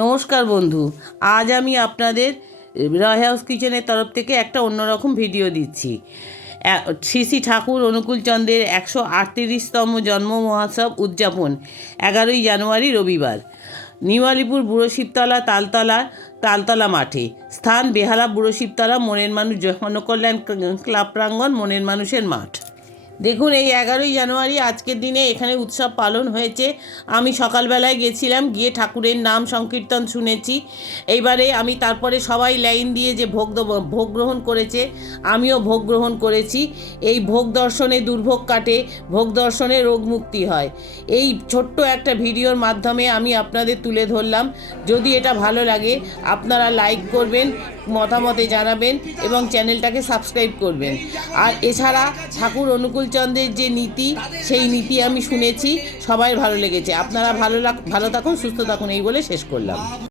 নমস্কার বন্ধু, আজ আমি আপনাদের রয় হাউস কিচেনের তরফ থেকে একটা অন্যরকম ভিডিও দিচ্ছি। শ্রী শ্রী ঠাকুর অনুকূলচন্দ্রের 138তম জন্ম মহোৎসব উদযাপন 11ই জানুয়ারি রবিবার নিউ আলিপুর বুড়ো শিবতলা তালতলা মাঠে। স্থান বেহালা বুড়ো শিবতলা মনের মানুষ জনকল্যাণ ক্লাব প্রাঙ্গণ, মনের মানুষের মাঠ। দেখুন, এই 11ই জানুয়ারি আজকের দিনে এখানে উৎসব পালন হয়েছে। আমি সকালবেলায় গেছিলাম, গিয়ে ঠাকুরের নাম সংকীর্তন শুনেছি। এইবারে আমি তারপরে সবাই লাইন দিয়ে যে ভোগ গ্রহণ করেছে, আমিও ভোগ গ্রহণ করেছি। এই ভোগ দর্শনে দুর্ভোগ কাটে, ভোগ দর্শনে রোগ মুক্তি হয়। এই ছোট্ট একটা ভিডিওর মাধ্যমে আমি আপনাদের তুলে ধরলাম। যদি এটা ভালো লাগে আপনারা লাইক করবেন, মতামতে জানাবেন এবং চ্যানেলটাকে সাবস্ক্রাইব করবেন। আর এছাড়া ঠাকুর অনুকূলচন্দ্রের যে নীতি, সেই নীতি আমি শুনেছি, সবাই ভালো লেগেছে। আপনারা ভালো থাকুন, সুস্থ থাকুন, এই বলে শেষ করলাম।